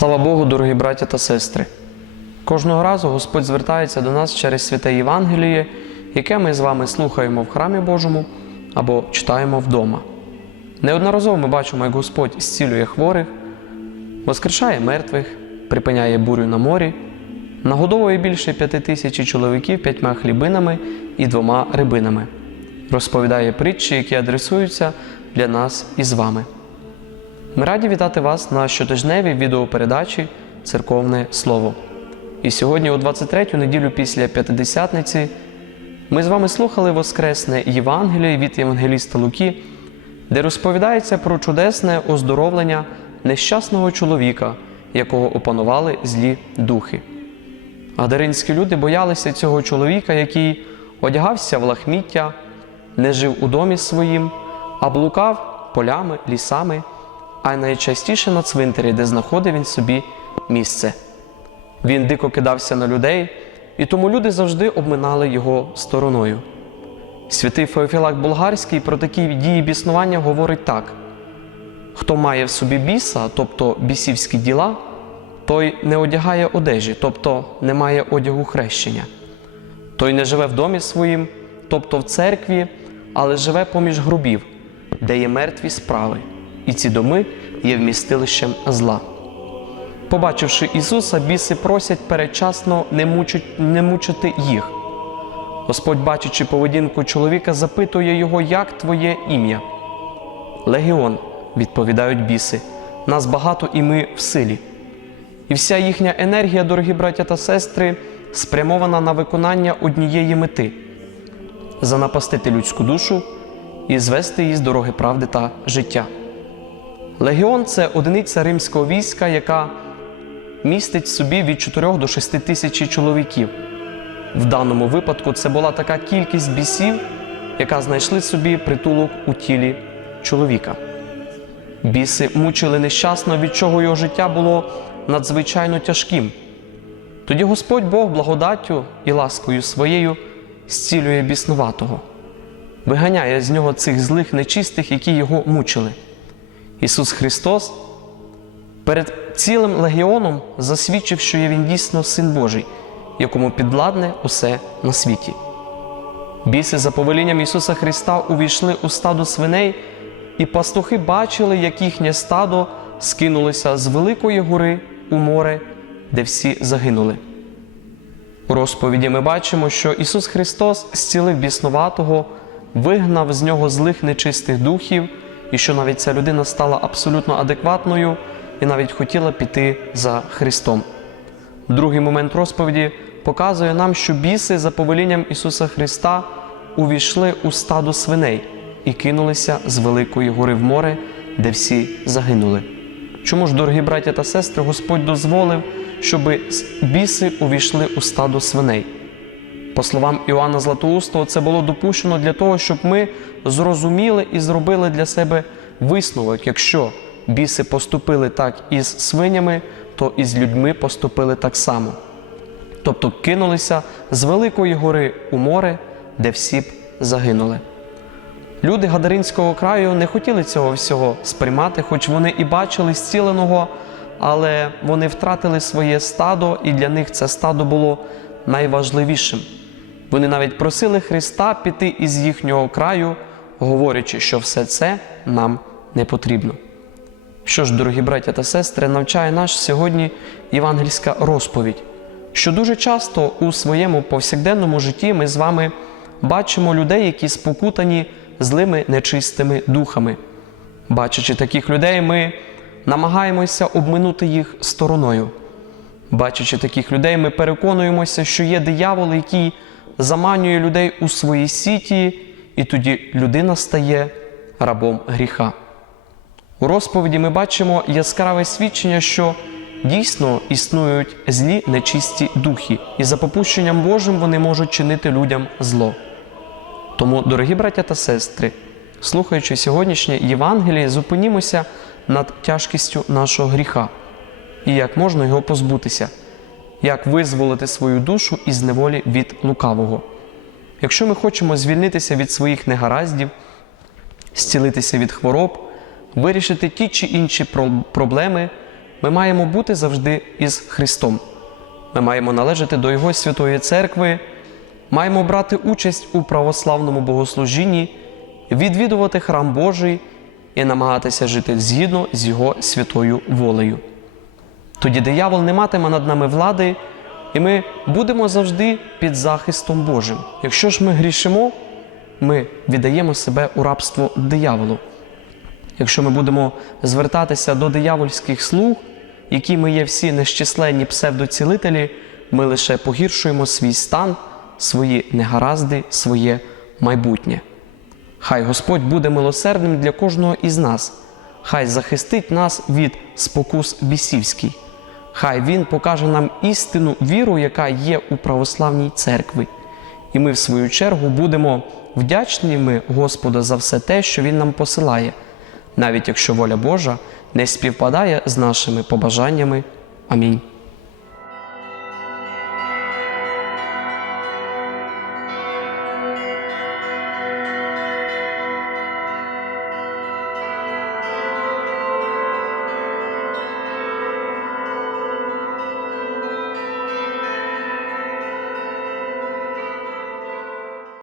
Слава Богу, дорогі браття та сестри! Кожного разу Господь звертається до нас через святе Євангеліє, яке ми з вами слухаємо в храмі Божому або читаємо вдома. Неодноразово ми бачимо, як Господь зцілює хворих, воскрешає мертвих, припиняє бурю на морі, нагодовує більше п'яти тисяч чоловіків п'ятьма хлібинами і двома рибинами, розповідає притчі, які адресуються для нас і з вами. Ми раді вітати вас на щотижневій відеопередачі Церковне Слово. І сьогодні, у 23-ю неділю після П'ятидесятниці, ми з вами слухали Воскресне Євангеліє від Євангеліста Луки, де розповідається про чудесне оздоровлення нещасного чоловіка, якого опанували злі духи. Гадаринські люди боялися цього чоловіка, який одягався в лахміття, не жив у домі своїм, а блукав полями, лісами, а найчастіше на цвинтарі, де знаходив він собі місце. Він дико кидався на людей, і тому люди завжди обминали його стороною. Святий Феофілак Болгарський про такі дії біснування говорить так: хто має в собі біса, тобто бісівські діла, той не одягає одежі, тобто не має одягу хрещення. Той не живе в домі своїм, тобто в церкві, але живе поміж грубів, де є мертві справи, і ці доми є вмістилищем зла. Побачивши Ісуса, біси просять передчасно не, мучить, не мучити їх. Господь, бачачи поведінку чоловіка, запитує його, як твоє ім'я. Легіон, відповідають біси, нас багато і ми в силі. І вся їхня енергія, дорогі браття та сестри, спрямована на виконання однієї мети занапастити людську душу і звести її з дороги правди та життя. Легіон це одиниця римського війська, яка містить в собі від 4 до 6 тисяч чоловіків. В даному випадку це була така кількість бісів, яка знайшли собі притулок у тілі чоловіка. Біси мучили нещасно, від чого його життя було надзвичайно тяжким. Тоді Господь Бог благодаттю і ласкою своєю зцілює біснуватого, виганяє з нього цих злих нечистих, які його мучили. Ісус Христос перед цілим легіоном засвідчив, що є Він дійсно Син Божий, якому підладне усе на світі. Біси за повелінням Ісуса Христа увійшли у стадо свиней, і пастухи бачили, як їхнє стадо скинулося з великої гори у море, де всі загинули. У розповіді ми бачимо, що Ісус Христос зцілив біснуватого, вигнав з нього злих нечистих духів, і що навіть ця людина стала абсолютно адекватною і навіть хотіла піти за Христом. Другий момент розповіді показує нам, що біси за повелінням Ісуса Христа увійшли у стадо свиней і кинулися з Великої гори в море, де всі загинули. Чому ж, дорогі браття та сестри, Господь дозволив, щоб біси увійшли у стадо свиней? По словам Іоанна Златоустого, це було допущено для того, щоб ми зрозуміли і зробили для себе висновок. Якщо біси поступили так із свинями, то і з людьми поступили так само. Тобто кинулися з Великої гори у море, де всі б загинули. Люди Гадаринського краю не хотіли цього всього сприймати, хоч вони і бачили зціленого, але вони втратили своє стадо, і для них це стадо було найважливішим. Вони навіть просили Христа піти із їхнього краю, говорячи, що все це нам не потрібно. Що ж, дорогі браття та сестри, навчає наш сьогодні євангельська розповідь, що дуже часто у своєму повсякденному житті ми з вами бачимо людей, які спокутані злими нечистими духами. Бачачи таких людей, ми намагаємося обминути їх стороною. Бачачи таких людей, ми переконуємося, що є диявол, який заманює людей у свої сіті, і тоді людина стає рабом гріха. У розповіді ми бачимо яскраве свідчення, що дійсно існують злі нечисті духи, і за попущенням Божим вони можуть чинити людям зло. Тому, дорогі браття та сестри, слухаючи сьогоднішнє Євангеліє, зупинімося над тяжкістю нашого гріха і як можна його позбутися, як визволити свою душу із неволі від лукавого. Якщо ми хочемо звільнитися від своїх негараздів, зцілитися від хвороб, вирішити ті чи інші проблеми, ми маємо бути завжди із Христом. Ми маємо належати до Його святої церкви, маємо брати участь у православному богослужінні, відвідувати храм Божий і намагатися жити згідно з Його святою волею. Тоді диявол не матиме над нами влади, і ми будемо завжди під захистом Божим. Якщо ж ми грішимо, ми віддаємо себе у рабство дияволу. Якщо ми будемо звертатися до диявольських слуг, які ми є всі нещисленні псевдоцілителі, ми лише погіршуємо свій стан, свої негаразди, своє майбутнє. Хай Господь буде милосердним для кожного із нас, хай захистить нас від спокус бісівський, хай Він покаже нам істинну віру, яка є у православній церкві. І ми, в свою чергу, будемо вдячними Господу за все те, що Він нам посилає, навіть якщо воля Божа не співпадає з нашими побажаннями. Амінь.